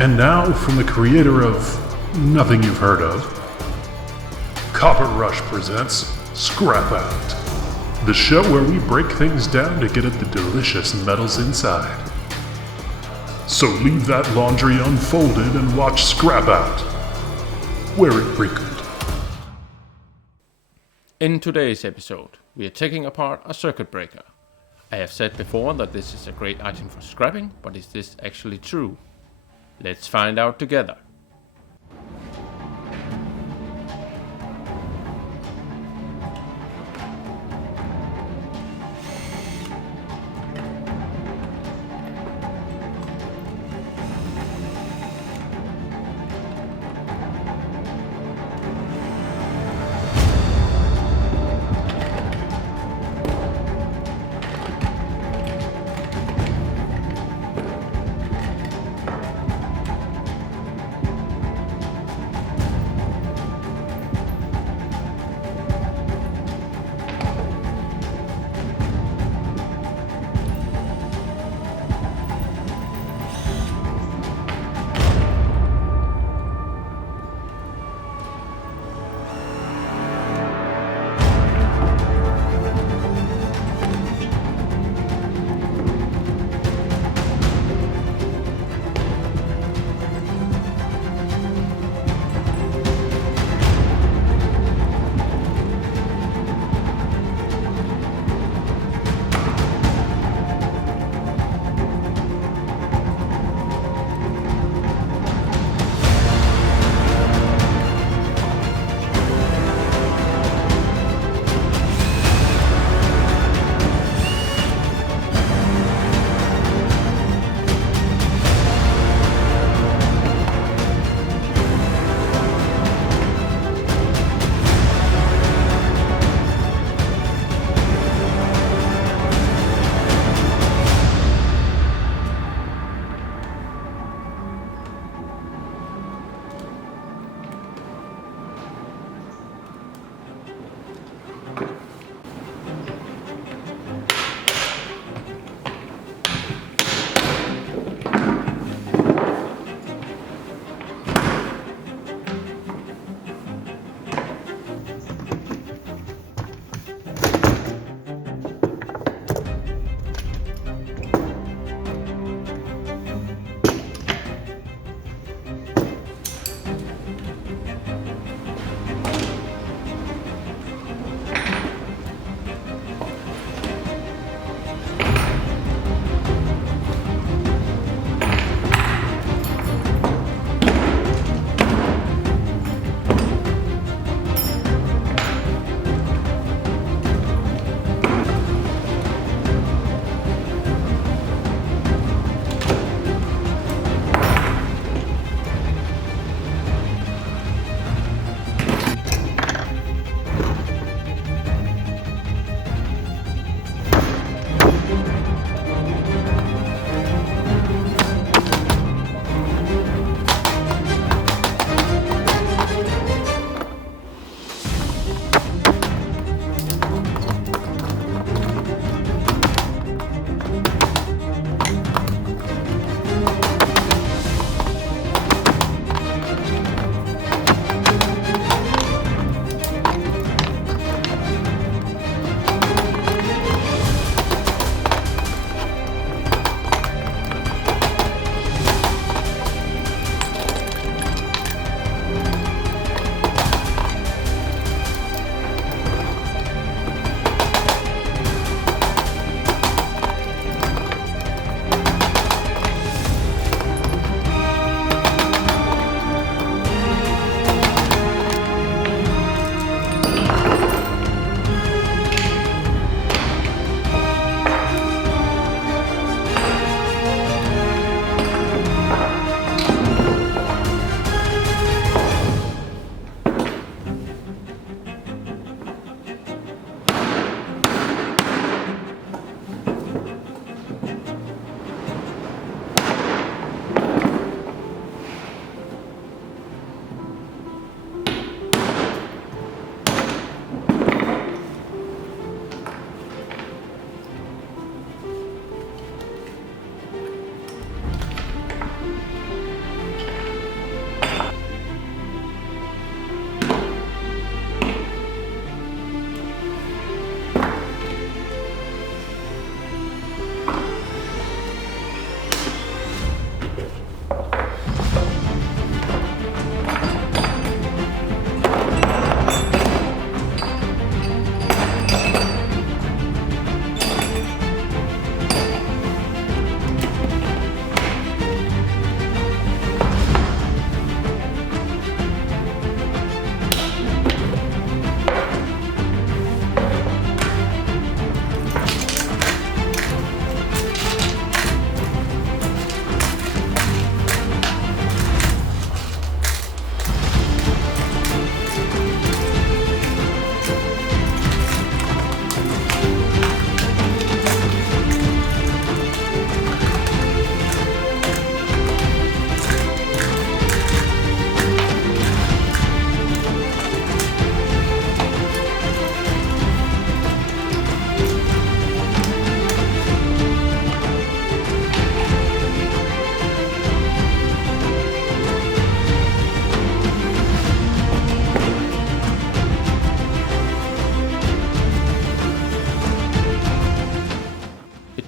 And now, from the creator of Nothing You've Heard of, Copper Rush presents Scrapout, the show where we break things down to get at the delicious metals inside. So leave that laundry unfolded and watch Scrapout. Wear it wrinkled. In today's episode, we are taking apart a circuit breaker. I have said before that this is a great item for scrapping, but is this actually true? Let's find out together.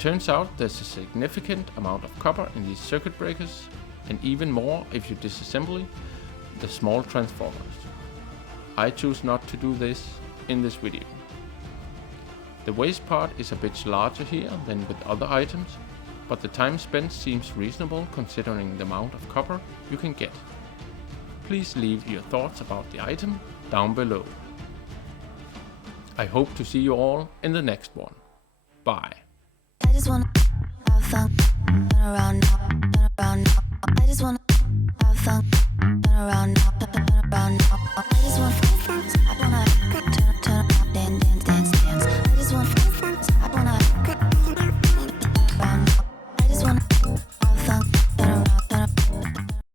turns out there's a significant amount of copper in these circuit breakers, and even more if you disassemble the small transformers. I choose not to do this in this video. The waste part is a bit larger here than with other items, but the time spent seems reasonable considering the amount of copper you can get. Please leave your thoughts about the item down below. I hope to see you all in the next one. Bye. I just wanna have fun, turn around now, turn around now. I just wanna have fun, turn around now.